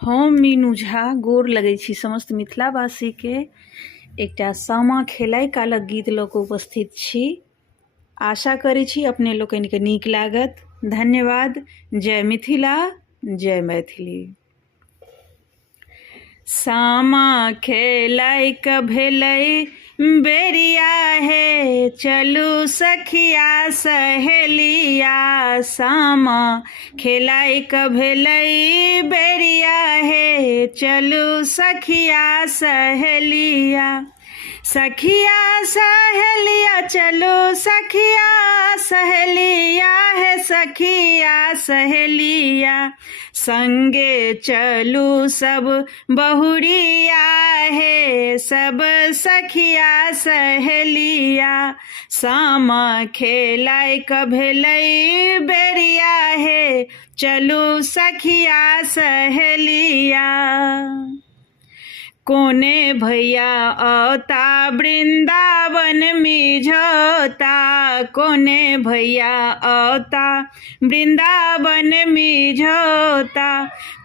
हम मीनू झा गोर लगै छी समस्त मिथिलावासी के एकटा सामा खेलाइ कालक गीत लऽ कऽ उपस्थित छी। आशा करै छी अपने लोकनिके नीक लागत। धन्यवाद। जय मिथिला, जय मैथिली। सामा खेलाइक भेलै बेरिया हे, चलू सखिया सहेलिया। सामा खेलाइक भेलै बेरिया हे, चलू सखिया सहेलिया। सखिया सहेलिया चलो सखिया सहेलिया है, सखिया सहेलिया। संगे चलू सब बहुरिया है, सब सखिया सहेलिया। सामा खेलाइक भेलै बेरिया है, चलू सखिया सहेलिया। कोने भैया औता वृंदावन मिझोता, कोने भैया औता वृंदावन मिझोता।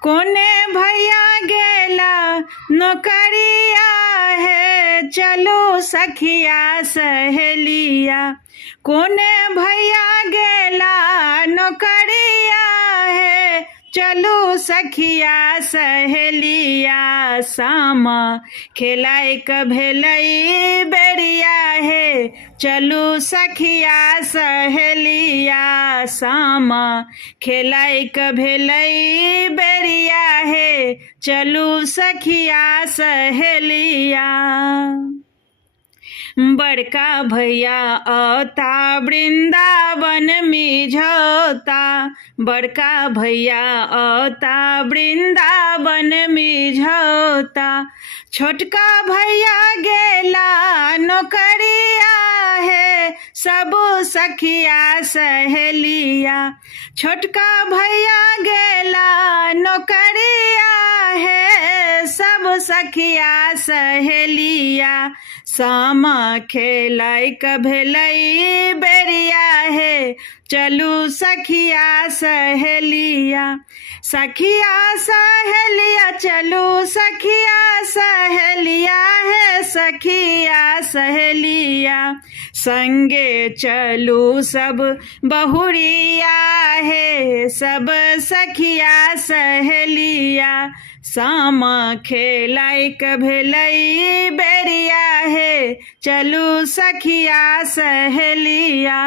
कोने भैया गेला नौकरिया है, चलो सखिया सहेलिया। कोने भैया गेला नौकरिया है, चलो सखिया सहेलिया। सामा खेलाइक भेलै बेरिया है, चलू सखिया सहेलिया। सामा खेलाइक भेलै बेरिया है, चलू सखिया सहेलिया। बड़का भैया औता वृंदावन मिझोता, बड़का भैया औता वृंदावन मिझोता। छोटका भैया गेला नौकरिया है, सब सखिया सहेलिया। छोटका भैया गेला नौकरिया है, सब सखिया सहेलिया। सामा खेलाइक भेलै बेरिया है, चलू सखिया सहेलिया। सखिया सहेलिया चलू सखिया सहेलिया है, सखिया सहेलिया। संगे चलू सब बहुरिया है, सब सखिया सहेलिया। सामा खेलाइक भेलै बेरिया है, चलू सखिया सहेलिया।